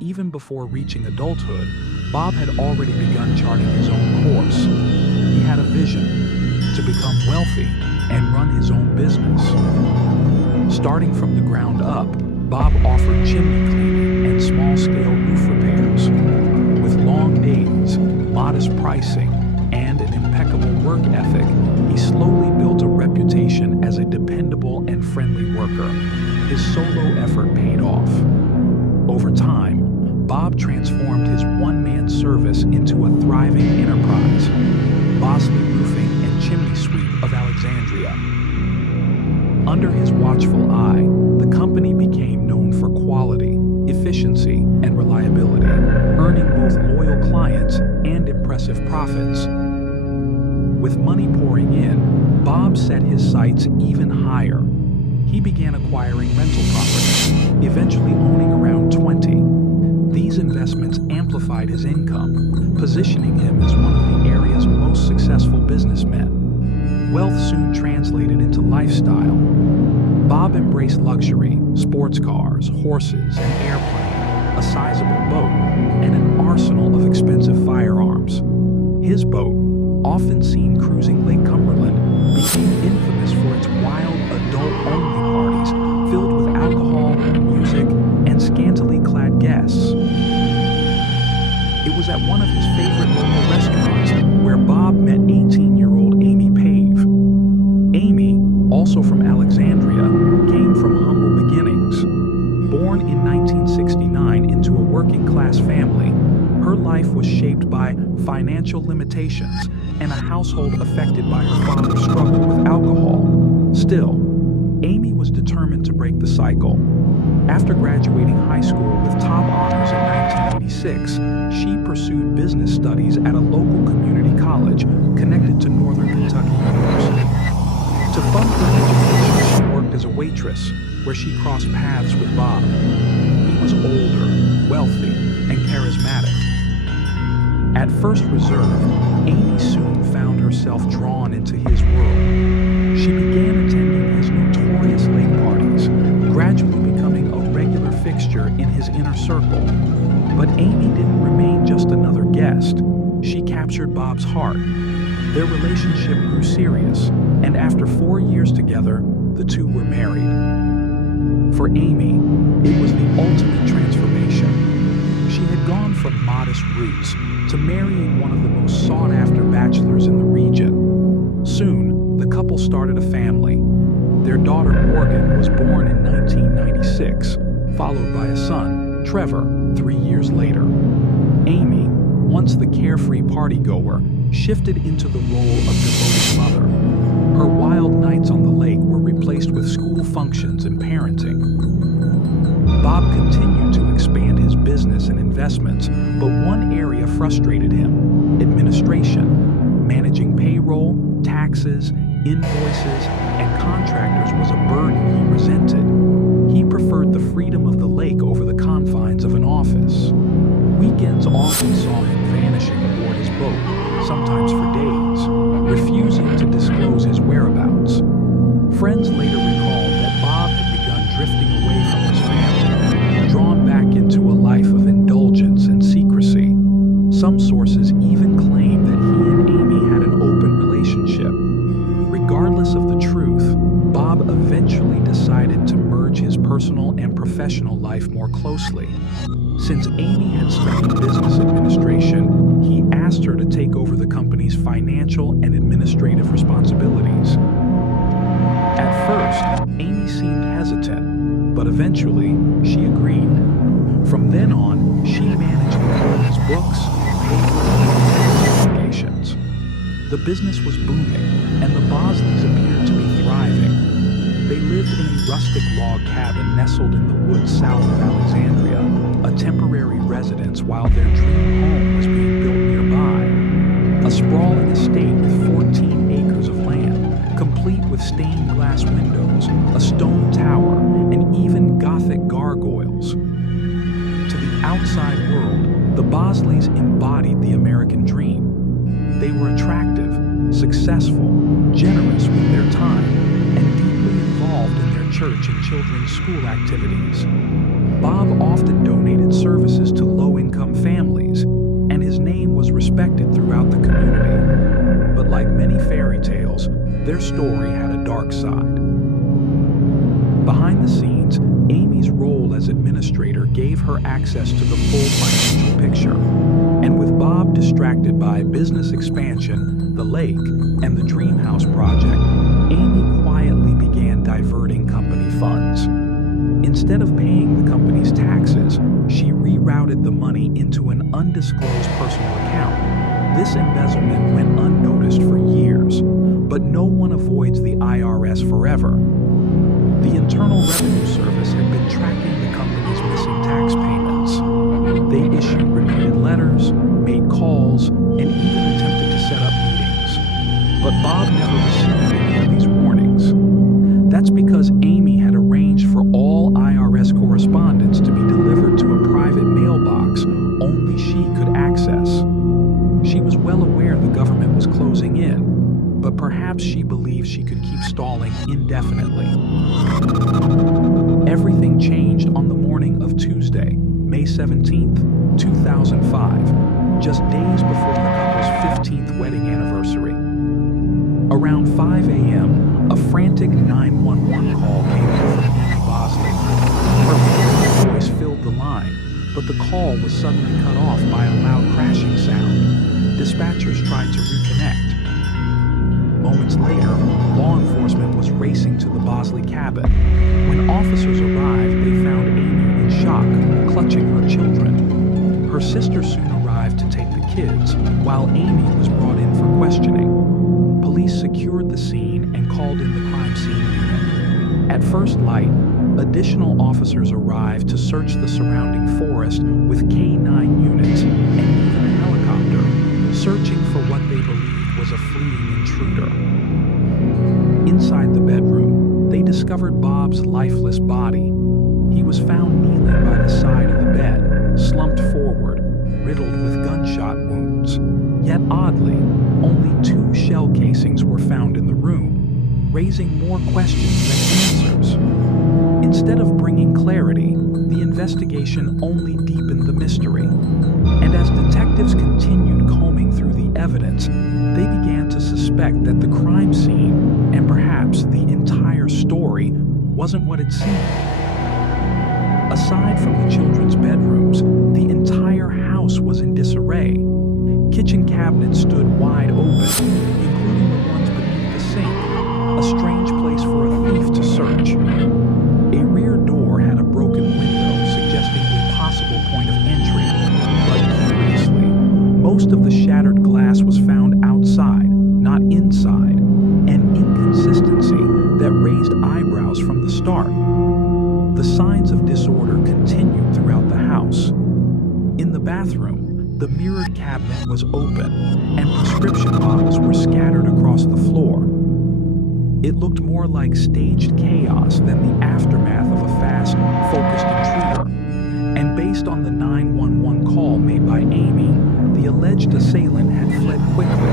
even before reaching adulthood, Bob had already begun charting his own course. He had a vision to become wealthy and run his own business. Starting from the ground up, Bob offered chimney cleaning and small-scale roof repairs. With long days, modest pricing, and an impeccable work ethic, he slowly built a reputation as a dependable and friendly worker. His solo effort paid off. Over time, Bob transformed his one-man service into a thriving enterprise, Bosley Roofing and Chimney Sweep of Alexandria. Under his watchful eye, the company became known for quality, efficiency, and reliability, earning both loyal clients and impressive profits. With money pouring in, Bob set his sights even higher. He began acquiring rental properties, eventually owning around 20. These investments amplified his income, positioning him as one of the area's most successful businessmen. Wealth soon translated into lifestyle. Bob embraced luxury, sports cars, horses, an airplane, a sizable boat, and an arsenal of expensive firearms. His boat, often seen cruising Lake Cumberland, became infamous for its wild, adult-only parties filled with alcohol, music, and scantily clad guests. It was at one of his favorite local restaurants where Bob met 18-year-old Amy Pave. Amy, also from Alexandria, came from humble beginnings. Born in 1969 into a working-class family, her life was shaped by financial limitations and a household affected by her father's struggle with alcohol. Still, Amy was determined to break the cycle. After graduating high school with top honors in 1986, she pursued business studies at a local community college connected to Northern Kentucky University. To fund her education, she worked as a waitress, where she crossed paths with Bob. He was older, wealthy, and charismatic. At first reserved, Amy soon found herself drawn into his world. She began attending his notorious lake parties, gradually becoming a regular fixture in his inner circle. But Amy didn't remain just another guest. She captured Bob's heart. Their relationship grew serious, and after 4 years together, the two were married. For Amy, it was the ultimate transformation. She had gone from modest roots to marrying one of the most sought-after bachelors in the region. Soon, the couple started a family. Their daughter Morgan was born in 1996, followed by a son, Trevor, 3 years later. Amy, once the carefree partygoer, shifted into the role of devoted mother. Her wild nights on the lake were replaced with school functions and parenting. Bob continued to expand his business and investments, but one area frustrated him: administration. Managing payroll, taxes, invoices, and contractors was a burden he resented. He preferred the freedom of the lake over the confines of an office. Weekends often saw him vanishing aboard his boat, sometimes for days, refusing to disclose his whereabouts. Friends later recalled that Bob had begun drifting away from his family, drawn back into a life of indulgence and secrecy. Some sources even claim that he and Amy had an open relationship. Regardless of the truth, Bob eventually decided to merge his personal and professional life more closely. Since Amy had studied business administration, he asked her to take over the company's financial and administrative responsibilities. At first, Amy seemed hesitant, but eventually she agreed. From then on, she managed the company's books, paper, and tax obligations. The business was booming, and the Bosleys appeared to be thriving. They lived in a rustic log cabin nestled in the woods south of Alexandria, a temporary residence while their dream home was being built nearby. A sprawling estate with 14 acres of land, complete with stained glass windows, a stone tower, and even Gothic gargoyles. To the outside world, the Bosleys embodied the American dream. They were attractive, successful, generous with their time, and deeply involved in their church and children's school activities. Bob often donated services to low-income families, and his name was respected throughout the community. But like many fairy tales, their story had a dark side. Behind the scenes, Amy's role as administrator gave her access to the full financial picture. And with Bob distracted by business expansion, the lake, and the Dream House project, Amy quietly began diverting company funds. Instead of paying the company's taxes, she rerouted the money into an undisclosed personal account. This embezzlement went unnoticed for years, but no one avoids the IRS forever. The Internal Revenue Service had been tracking the company's missing tax payments. They issued repeated letters, made calls, and even attempted to set up meetings. But Bob never received any of these warnings. That's because Amy had arranged for all IRS correspondence to be delivered to a private mailbox only she could access. She was well aware the government was closing in, but perhaps she believed she could keep stalling indefinitely. Everything changed on the morning of Tuesday, May 17th, 2005, just days before the couple's 15th wedding anniversary. Around 5 a.m., a frantic 911 call came in from Bob Bosley. Her voice filled the line, but the call was suddenly cut off by a loud crashing sound. Dispatchers tried to reconnect. Moments later, law enforcement was racing to the Bosley cabin. When officers arrived, they found Amy in shock, clutching her children. Her sister soon arrived to take the kids, while Amy was brought in for questioning. Police secured the scene and called in the crime scene unit. At first light, additional officers arrived to search the surrounding forest with K-9 units and even a helicopter, searching for what they believed was a fleeing intruder. Inside the bedroom, they discovered Bob's lifeless body. He was found kneeling by the side of the bed, slumped forward, riddled with gunshot wounds. Yet oddly, only 2 shell casings were found in the room, raising more questions than answers. Instead of bringing clarity, the investigation only deepened the mystery. And as detectives continued combing through the evidence, they began to suspect that the crime scene, and perhaps the entire story, wasn't what it seemed. Aside from the children's bedrooms, the entire house was in disarray. Kitchen cabinets stood wide open, including the ones beneath the sink, a strange place for a thief to search. A rear door had a broken window, suggesting a possible point of entry, but curiously, most of the shattered glass was found outside, not inside, an inconsistency that raised eyebrows from the start. The signs of disorder continued throughout the house. In the bathroom, the mirrored cabinet was open, and prescription bottles were scattered across the floor. It looked more like staged chaos than the aftermath of a fast, focused intruder. And based on the 911 call made by Amy, the alleged assailant had fled quickly.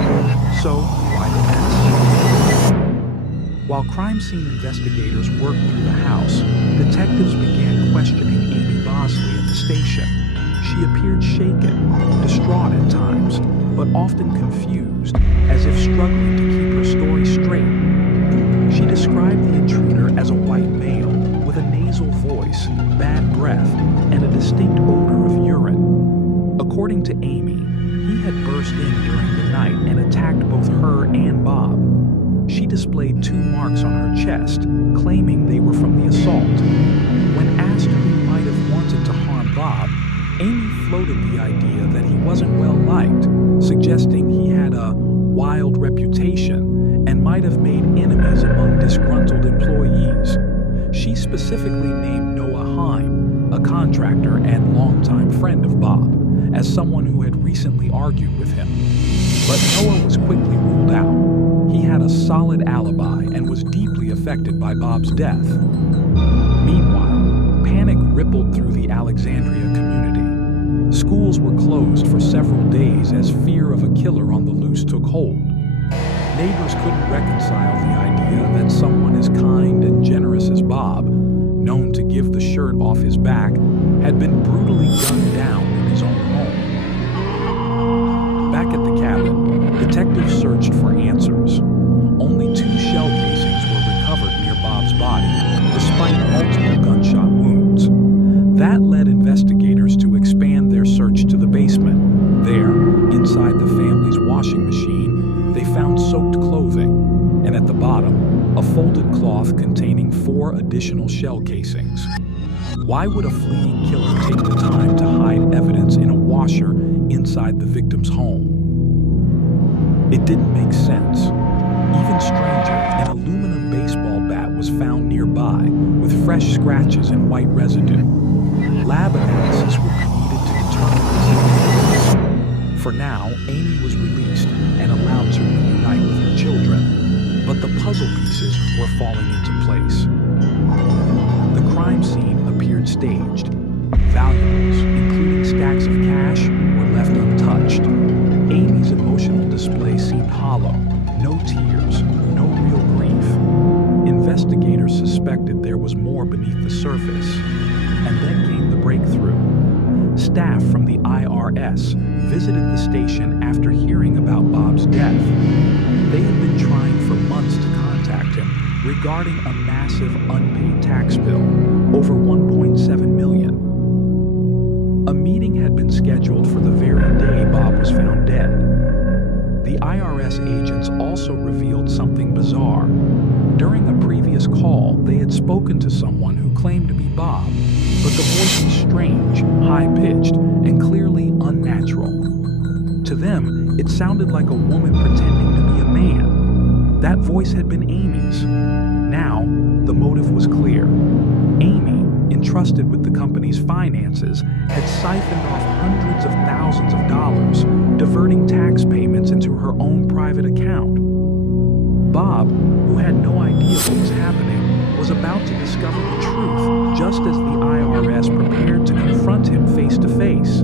So, why the mess? While crime scene investigators worked through the house, detectives began questioning Amy Bosley at the station. She appeared shaken, distraught at times, but often confused, as if struggling to keep her story straight. She described the intruder as a white male with a nasal voice, bad breath, and a distinct odor of urine. According to Amy, he had burst in during the night and attacked both her and Bob. She displayed 2 marks on her chest, claiming they were from the assault. When asked who might have wanted to harm Bob, Amy floated the idea that he wasn't well liked, suggesting he had a wild reputation and might have made enemies among disgruntled employees. She specifically named Noah Heim, a contractor and longtime friend of Bob, as someone who had recently argued with him. But Noah was quickly ruled out. He had a solid alibi and was deeply affected by Bob's death. Meanwhile, panic rippled through the Alexandria community. Schools were closed for several days as fear of a killer on the loose took hold. Neighbors couldn't reconcile the idea that someone as kind and generous as Bob known to give the shirt off his back, had been brutally gunned down in his own home. Back at the cabin, detectives searched for answers. Only 2 shell casings were recovered near Bob's body, despite multiple gunshot wounds. That led investigators to expand their search to the basement. There, inside the family's washing machine, they found soaked clothing, and at the bottom, a folded cloth containing 4 additional shell casings. Why would a fleeing killer take the time to hide evidence in a washer inside the victim's home? It didn't make sense. Even stranger, an aluminum baseball bat was found nearby, with fresh scratches and white residue. Lab analysis would be needed to determine the significance. For now, Amy was released and allowed to reunite with her children, but the puzzle pieces were falling into place. The crime scene appeared staged. Valuables, including stacks of cash, were left untouched. Amy's emotional display seemed hollow. No tears, no real grief. Investigators suspected there was more beneath the surface. And then came the breakthrough. Staff from the IRS visited the station after hearing about Bob's death. They had been trying for months to contact him regarding a massive unpaid tax bill, over $1.7 million. A meeting had been scheduled for the very day Bob was found dead. The IRS agents also revealed something bizarre. During a previous call, they had spoken to someone who claimed to be Bob, but the voice was strange, high-pitched, and clearly unnatural. To them, it sounded like a woman pretending to be a man. That voice had been Amy's. Now, the motive was clear. Amy, entrusted with the company's finances, had siphoned off hundreds of thousands of dollars, diverting tax payments into her own private account. Bob, who had no idea what was happening, was about to discover the truth just as the IRS prepared to confront him face to face.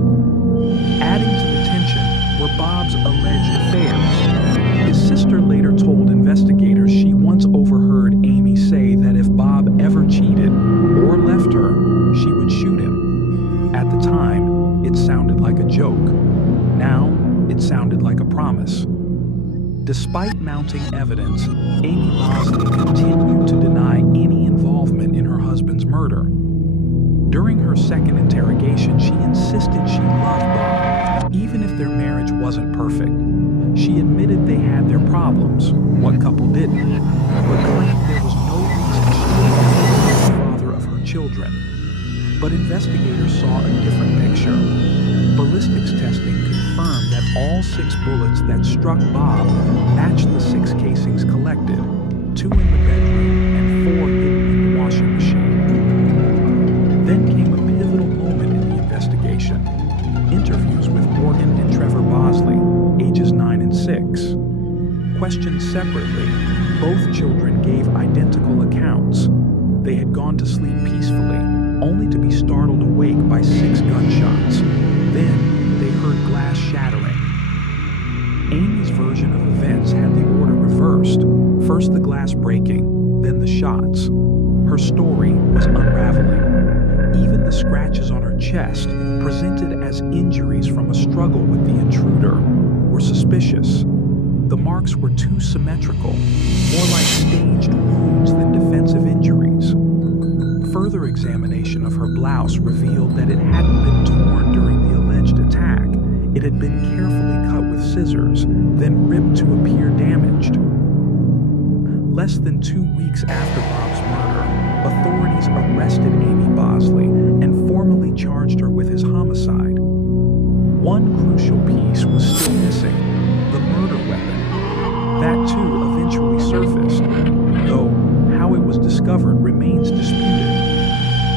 Adding to the tension were Bob's alleged affairs. His sister later told investigators she once overheard Amy say that if Bob ever cheated or left her, she would shoot him. At the time, it sounded like a joke. Now, it sounded like a promise. Despite mounting evidence, Amy Bosley continued to deny any involvement in her husband's murder. During her second interrogation, she insisted she loved Bob, even if their marriage wasn't perfect. She admitted they had their problems, what couple didn't, but claimed there was no reason she would ever be the father of her children. But investigators saw a different picture. Ballistics testing confirmed that all 6 bullets that struck Bob matched the 6 casings collected, 2 in the bedroom and 4 hidden in the washing machine. Then came a pivotal moment in the investigation. Interviews with Morgan and Trevor Bosley, ages 9 and 6. Questioned separately, both children gave identical accounts. They had gone to sleep peacefully, only to be startled awake by 6 gunshots. Then, they heard glass shattering. Amy's version of events had the order reversed. First the glass breaking, then the shots. Her story was unraveling. Even the scratches on her chest, presented as injuries from a struggle with the intruder, were suspicious. The marks were too symmetrical, more like staged wounds than defensive injuries. Further examination of her blouse revealed that it hadn't been torn during the alleged attack. It had been carefully cut with scissors, then ripped to appear damaged. Less than 2 weeks after Bob's murder, authorities arrested Amy Bosley and formally charged her with his homicide. One crucial piece was still missing, the murder weapon. That too eventually surfaced, though how it was discovered remains disputed.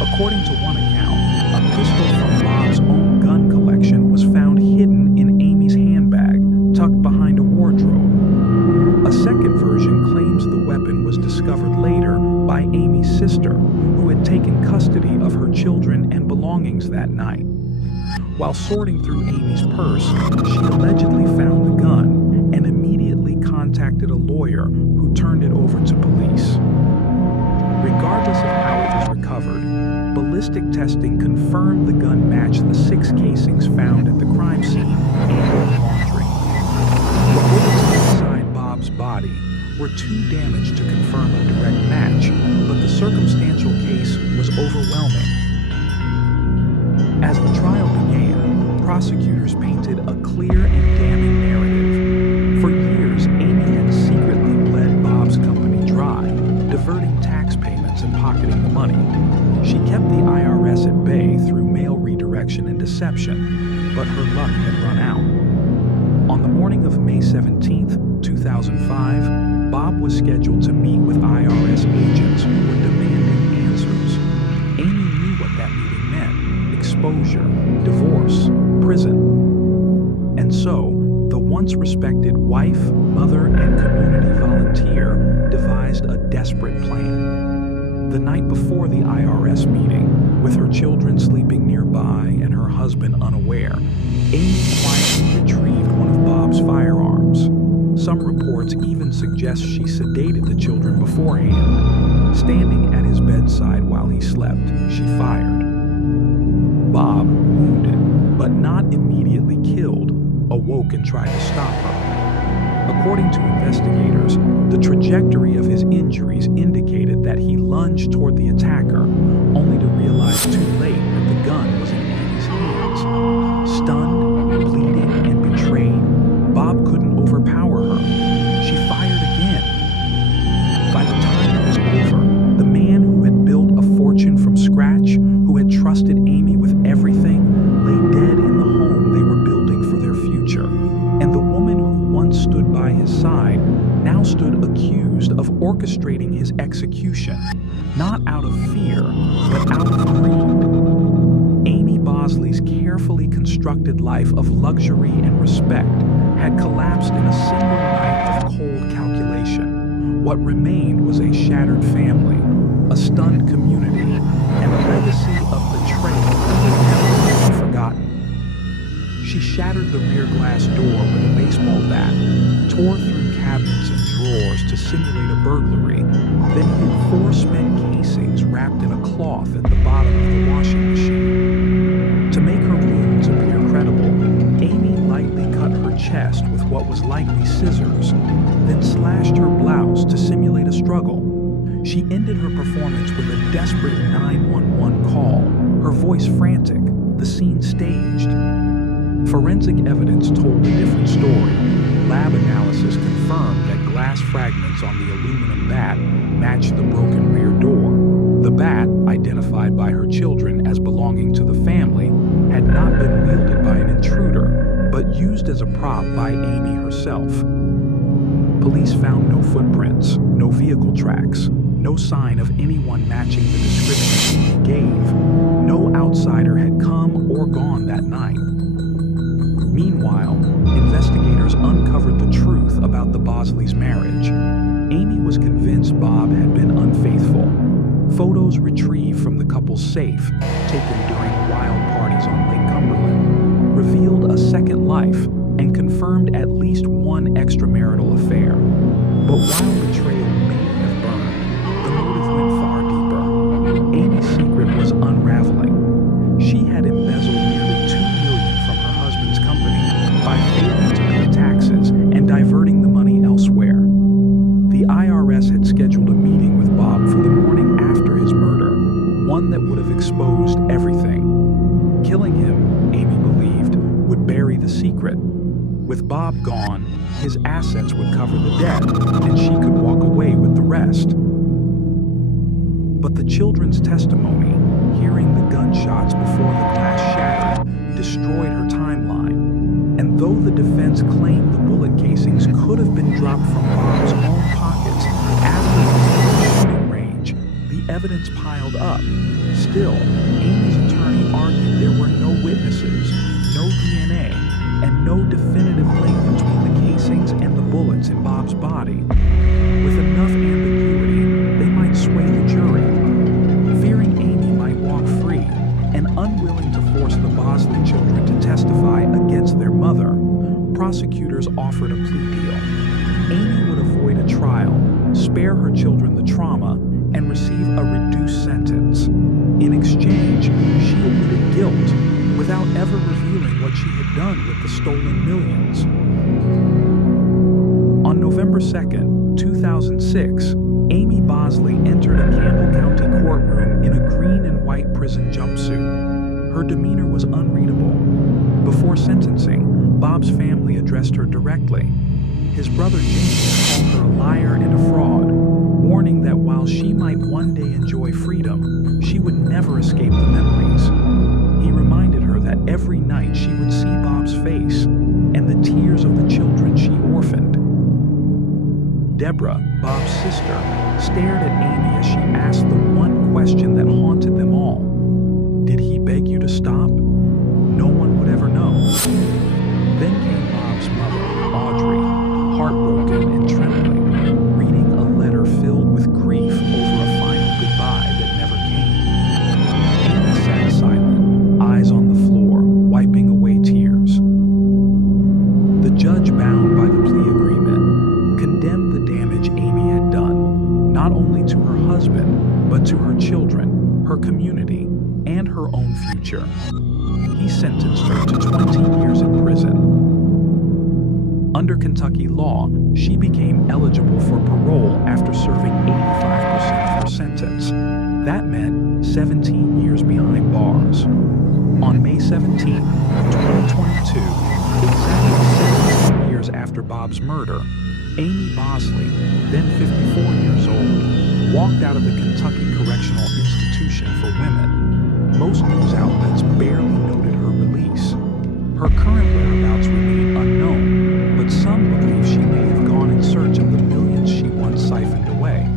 According to one account, a pistol from Bob's own gun collection was found hidden in Amy's handbag, tucked behind a wardrobe. A second version claims the weapon was discovered later by Amy's sister, who had taken custody of her children and belongings that night. While sorting through Amy's purse, she allegedly found the gun and immediately contacted a lawyer who turned it over to police. Regardless of how it was recovered, ballistic testing confirmed the gun matched the 6 casings found at the crime scene and in the laundry. The bullets inside Bob's body were too damaged to confirm a direct match, but the circumstantial case was overwhelming. As the trial began, prosecutors painted a clear and damning narrative. For years, Amy had secretly bled Bob's company dry, diverting tax payments and pocketing the money. She kept the IRS at bay through mail redirection and deception, but her luck had run out. On the morning of May 17, 2005, Bob was scheduled to meet with IRS agents who were demanding answers. Amy knew what that meeting meant: exposure, divorce, prison. And so, the once respected wife, mother, and community volunteer devised a desperate plan. The night before the IRS meeting, with her children sleeping nearby and her husband unaware, Amy quietly retrieved one of Bob's firearms. Some reports even suggest she sedated the children beforehand. Standing at his bedside while he slept, she fired. Bob, wounded, but not immediately killed, awoke and tried to stop her. According to investigators, the trajectory of his injuries indicated that he lunged toward the attacker, only to realize too late that the gun was in Amy's hands. Stunned, bleeding, and betrayed, Bob couldn't overpower her. She fired again. By the time it was over, the man who had built a fortune from scratch, who had trusted Amy with everything, lay dead in the home they were building for their future. And the woman who once stood by his side now stood accused of orchestrating his execution, not out of fear, but out of greed. Amy Bosley's carefully constructed life of luxury and respect had collapsed in a single night of cold calculation. What remained was a shattered family, a stunned community, and a legacy of betrayal that would never be forgotten. She shattered the rear glass door with a baseball bat, tore through cabinets and drawers to simulate a burglary, then hid 4 spent casings wrapped in a cloth at the bottom of the washing machine. To make her wounds appear credible, Amy lightly cut her chest with what was likely scissors, then slashed her blouse to simulate a struggle. She ended her performance with a desperate 911 call, her voice frantic, the scene staged. Forensic evidence told a different story. Lab analysis confirmed that glass fragments on the aluminum bat matched the broken rear door. The bat, identified by her children as belonging to the family, had not been wielded by an intruder, but used as a prop by Amy herself. Police found no footprints, no vehicle tracks, no sign of anyone matching the description Amy gave. No outsider had come or gone that night. Meanwhile, investigators uncovered the truth about the Bosleys' marriage. Amy was convinced Bob had been unfaithful. Photos retrieved from the couple's safe, taken during wild parties on Lake Cumberland, revealed a second life and confirmed at least one extramarital affair. But while betrayal may have burned, the motive went far deeper. Amy's secret was unraveling. She had embezzled nearly $2 million from her husband's company by failing to pay taxes and diverting the money elsewhere. The IRS had scheduled a meeting with Bob for the morning after his murder, one that would have exposed everything. Killing him, Amy believed, would bury the secret. With Bob gone, his assets would cover the debt, and she could walk away with the rest. But the children's testimony, hearing the gunshots before the glass shattered, destroyed her timeline. And though the defense claimed the bullet casings could have been dropped from Bob's own pockets after the shooting range, the evidence piled up. Still, Amy's attorney argued there were no witnesses, no DNA, and no definitive link between the casings and the bullets in Bob's body. With enough ambiguity, they might sway the jury. Fearing Amy might walk free, and unwilling to force the Bosley children to testify against their mother, prosecutors offered a plea deal. Amy would avoid a trial, spare her children the trauma, and receive a reduced sentence. In exchange, she admitted guilt without ever revealing what she had done with the stolen millions. On November 2nd, 2006, Amy Bosley entered a Campbell County courtroom in a green and white prison jumpsuit. Her demeanor was unreadable. Before sentencing, Bob's family addressed her directly. His brother James called her a liar and a fraud, warning that while she might one day enjoy freedom, she would never escape the memories. He reminded her that every night she would see Bob's face and the tears of the children she orphaned. Deborah, Bob's sister, stared at Amy as she asked the one question that haunted them all. Did he beg you to stop? No one would ever know. Then came Bob's mother, Audrey, heartbroken and trembling, reading a letter filled with grief over a final goodbye that never came. Amy sat silent, eyes on the floor, wiping away tears. The judge, bound by the plea agreement, condemned the damage Amy had done, not only to her husband, but to her children, her community, and her own future. He sentenced her to 20 years in prison. Under Kentucky law, she became eligible for parole after serving 85% of her sentence. That meant 17 years behind bars. On May 17, 2022, exactly 17 years after Bob's murder, Amy Bosley, then 54 years old, walked out of the Kentucky Correctional Institution for Women. Most news outlets barely noted her release. Her current whereabouts remain unknown, but some believe she may have gone in search of the millions she once siphoned away.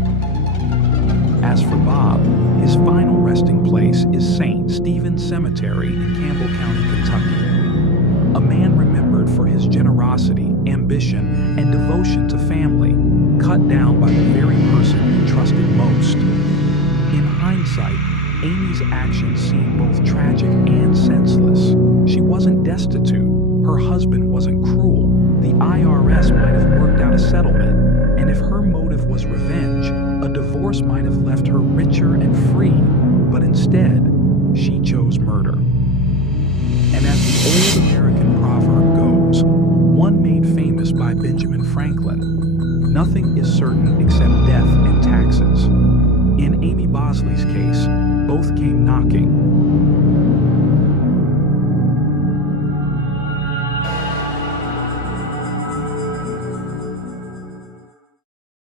As for Bob, his final resting place is St. Stephen's Cemetery in Campbell County, Kentucky. A man remembered for his generosity, ambition, and devotion to family, cut down by the very person he trusted most. In hindsight, Amy's actions seem both tragic and senseless. She wasn't destitute, her husband wasn't cruel, the IRS might have worked out a settlement, and if her motive was revenge, a divorce might have left her richer and free, but instead, she chose murder. And as the old American proverb goes, one made famous by Benjamin Franklin, nothing is certain except death and taxes. In Amy Bosley's case, both came knocking.